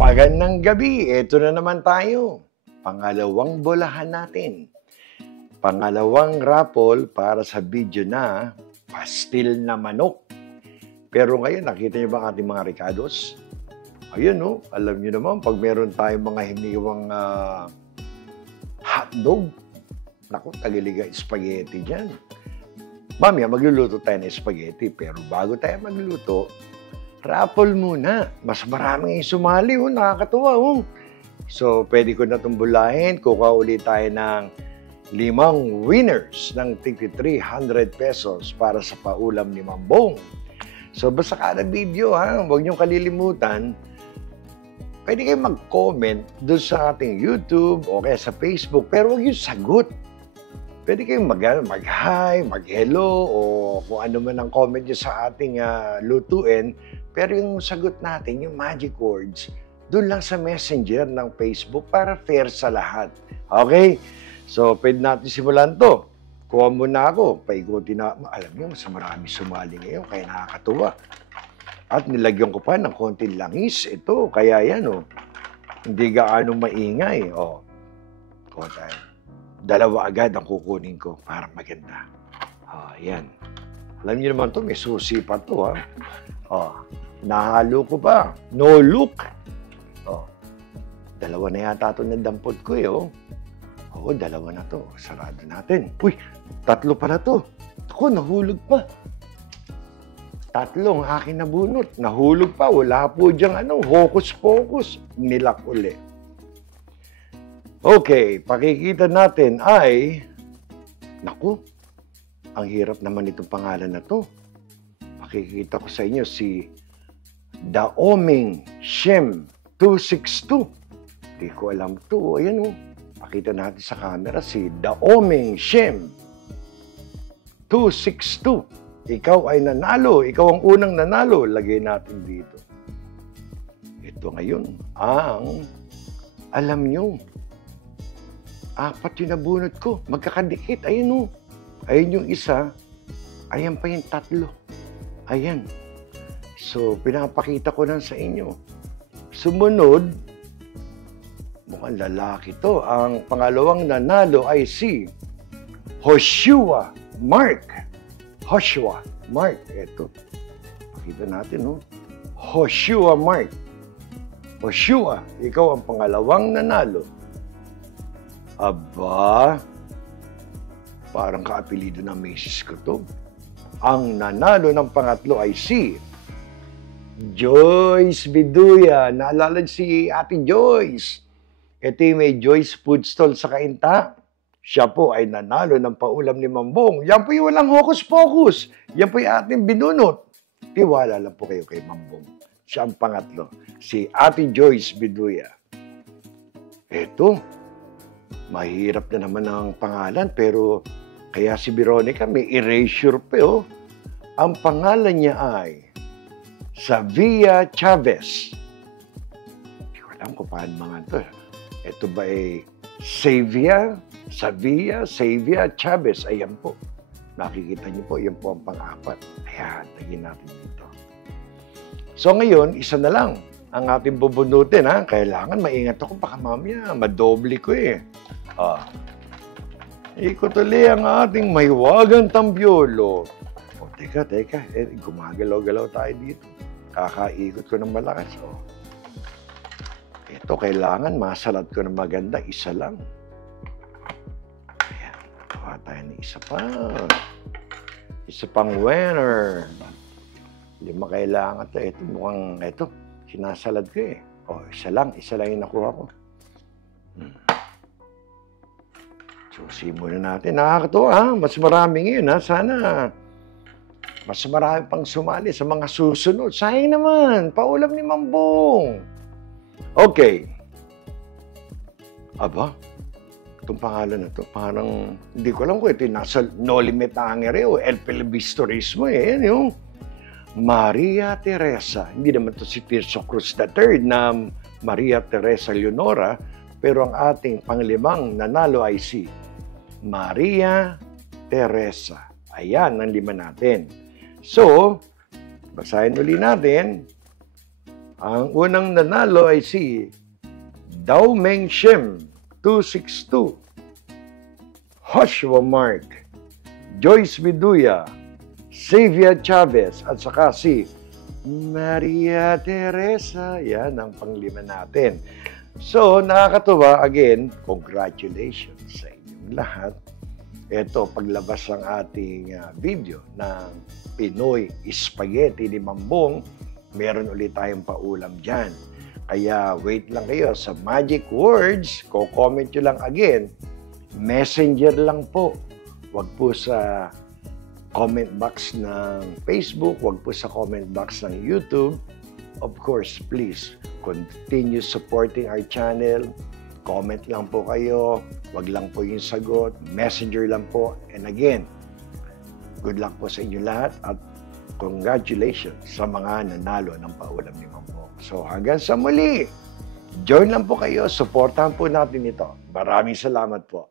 Magandang gabi, eto na naman tayo. Pangalawang bolahan natin. Pangalawang raffle para sa video na pastil na manok. Pero ngayon, nakita niyo ba ang ating mga Ricardos? Ayun, no? Alam niyo naman, pag meron tayong mga hiniwang hotdog, naku, tagaliga spaghetti dyan. Mamaya, magluluto tayo ng spaghetti. Pero bago tayo magluto, raffle muna. Mas maraming sumali, oh. Nakakatuwa, oh. So, pwede ko na itong bulahin. Kukuha ulit tayo ng 5 winners ng tig 300 pesos para sa paulam ni Mambong. So, basta kada video, ha, huwag niyong kalilimutan, pwede kayong mag-comment doon sa ating YouTube o kaya sa Facebook, pero huwag yung sagot. Pwede kayong mag-hi, mag-hello, o kung ano man ang comment nyo sa ating lutuin. Pero yung sagot natin, yung magic words, doon lang sa messenger ng Facebook para fair sa lahat. Okay? So, pwede natin simulan to. Kuha muna ako, paikutin na. Alam niyo, mas marami sumali ngayon, kaya nakakatuwa. At nilagyan ko pa ng konting langis. Ito, kaya yan, oh. Hindi gaano maingay, oh. Kuha tayo. 2 agad ang kukunin ko para maganda. Oh, yan. Alam niyo naman to, may susi pa to, ha. Oh, nahalo ko pa. No look. Oh, 2 na yata ito nadampot ko, eh, oh. Oo, 2 na to. Sarado natin. Uy, 3 pala to. Ako, nahulog pa. 3 ang aking nabunot. Nahulog pa. Wala po diyang hocus-pocus. Nilak uli. Okay, pakikita natin ay, naku, ang hirap naman itong pangalan na to. Pakikita ko sa inyo si Daoming Shem 262. Hindi ko alam to. Ayan, oh. Pakita natin sa camera si Daoming Shem 262. Ikaw ay nanalo. Ikaw ang unang nanalo. Lagay natin dito. Ito ngayon ang, alam nyo, 4 yung nabunot ko. Magkakadikit. Ayan, oh. Ayan yung isa. Ayan pa yung 3. Ayan. So, pinapakita ko lang sa inyo. Sumunod, mukhang lalaki to. Ang pangalawang nanalo ay si Joshua Mark. Joshua Mark. Ito. Pakita natin, no? Joshua Mark. Joshua, ikaw ang pangalawang nanalo. Aba, parang kaapelido ng misis ko to. Ang nanalo ng pangatlo ay si Joyce Biduya. Naalala si Ate Joyce. Ito yung may Joyce Food Stall sa Cainta. Siya po ay nanalo ng paulam ni Mambong. Yan po yung walang hocus-pocus. Yan po yung ating binunot. Tiwala lang po kayo kay Mambong. Siya ang pangatlo. Si Ate Joyce Biduya. Ito, mahirap na naman ang pangalan, pero kaya si Veronica may erasure pa, oh. Ang pangalan niya ay Savia Chavez. Hindi ko alam kung paano mga ito. Ito ba ay Savia Chavez. Ayan po. Nakikita niyo po, yan po ang pang-4. Ayan, tagin natin dito. So ngayon, isa na lang ang ating bubunutin, ha. Kailangan maingat ako, baka mamaya madoble ko, eh. Ikot ulit ang ating mahiwagang tambyolo. O, teka. Gumagalaw-galaw tayo dito. Kakaikot ko ng malakas. O. Ito, kailangan masalat ko ng maganda. Isa lang. Ayan. Kuha tayo ng isa pa. Isa pang winner. 5 kailangan to. Ito, mukhang, ito. Sinasalad ko, eh. O, isa lang yung nakuha ko. Susi muna natin. Nakakatuwa, ha? Mas marami ngayon, ha? Sana mas marami pang sumali sa mga susunod. Sayang naman. Paulam ni Mambong. Okay. Aba, itong pangalan na to, parang, hindi ko alam kung ito yung nasa No Limit Angere o El Pelevistorismo, eh. Yan yung Maria Teresa. Hindi naman to si Tirso Cruz III na Maria Teresa Leonora, pero ang ating panglimang nanalo ay si Maria Teresa. Ayan ang 5 natin. So, basahin uli natin. Ang unang nanalo ay si Dao Meng Shim, 262. Joshua Mark, Joyce Viduya, Xavier Chavez, at saka si Maria Teresa. Yan ang panglima natin. So, nakakatuwa. Again, congratulations sa inyong lahat. Ito, paglabas ng ating video ng Pinoy Spaghetti ni Mambong, meron ulit tayong paulam dyan. Kaya wait lang kayo sa magic words. Ko-comment nyo lang again. Messenger lang po. Wag po sa comment box ng Facebook. Wag po sa comment box ng YouTube. Of course, please continue supporting our channel. Comment lang po kayo. Wag lang po yung sagot. Messenger lang po. And again, good luck po sa inyo lahat at congratulations sa mga nanalo ng paulam ni Mambong. So hanggang sa muli, join lang po kayo. Supportahan po natin ito. Maraming salamat po.